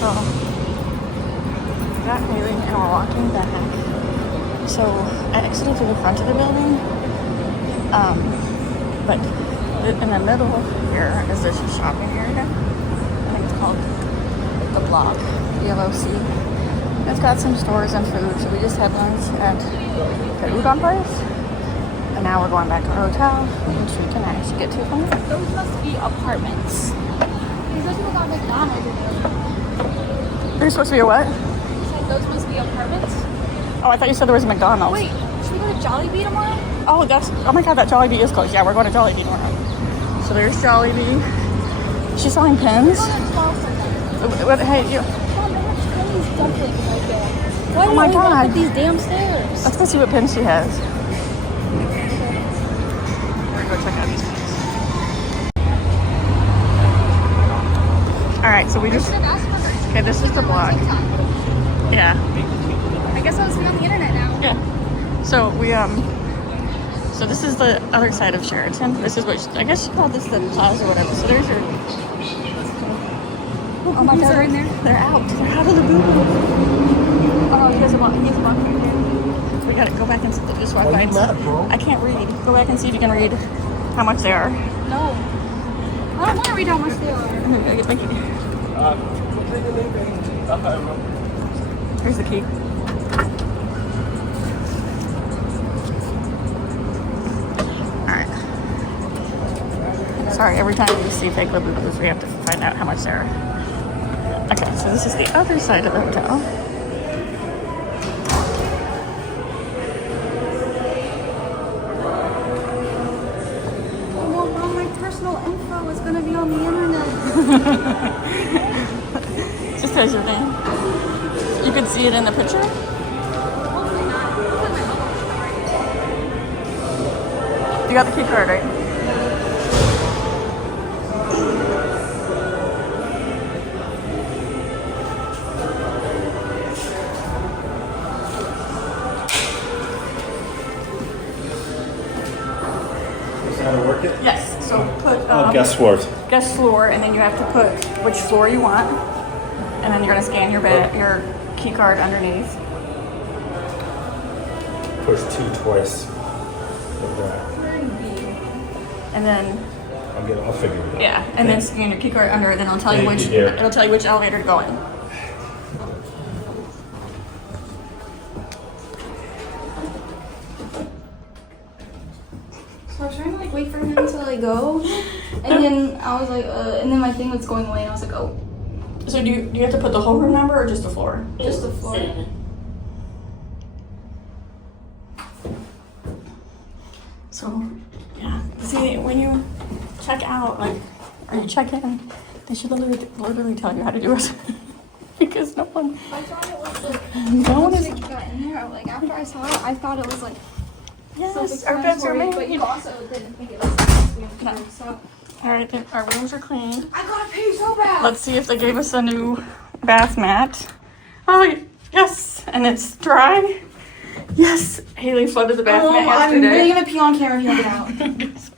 So, we got Haley and we're walking back. So, I exited through the front of the building. But in the middle here is this shopping area. I think it's called the Block, BLOC. It's got some stores and food. So, we just had lunch at the udon place. And now we're going back to our hotel, which we can actually get to from there. Those must be apartments. Because those people got McDonald's in there. There's supposed to be a what? You said those must be apartments? Oh, I thought you said there was a McDonald's. Wait, should we go to Jollibee tomorrow? Oh my god, that Jollibee is closed. Yeah, we're going to Jollibee tomorrow. So there's Jollibee. She's selling pins. Hey, you. Mom, they have Chinese dumplings right there. Why Oh my do we walk god. up these damn stairs? Let's go see what pins she has. We're going to go check out these pins. Alright, so we just... Okay, this is the Block. Yeah. I guess I'll see on the internet now. Yeah. So we so this is the other side of Sheraton. This is what I guess she called this the plaza or whatever. So there's your Oh my god, they're in there. They're out. They're out of the booth. Oh, he has a box right there. So we gotta go back and just walk by. I can't read. Go back and see if you can read how much they are. No. I don't want to read how much they are. I'm gonna get Mickey. Here's the key. Alright. Sorry, every time we see fake Labubu's, we have to find out how much they are. Okay, so this is the other side of the hotel. Well, Mom, my personal info is going to be on the internet. Just because your name. You can see it in the picture? Hopefully not. You got the key card, right? How to work it? Yes. So put Guest floors. guest floor, and then you have to put which floor you want, and then you're gonna scan your your key card underneath. Push 2 twice. Like that. And then I'll figure it out. yeah, and then scan your key card under it. Then it'll tell you Thank you, dear. it'll tell you which elevator to go in. So I was trying to like wait for him to go, and then I was like, and then my thing was going away, and I was like, oh, So do you have to put the whole room number or just the floor? just the floor. So yeah, see when you check out or you check in, they should literally tell you how to do it because no one. I thought it was like No one once is. we got in there, like after I saw it, I thought it was like Yes, our beds are self-explanatory, but made. you also didn't think it was self-explanatory. So All right, then our rooms are clean. I gotta pee so bad. Let's see if they gave us a new bath mat. Oh, yes, and it's dry. Yes, Haley flooded the bath mat I'm really yesterday. gonna pee on camera if you don't get out.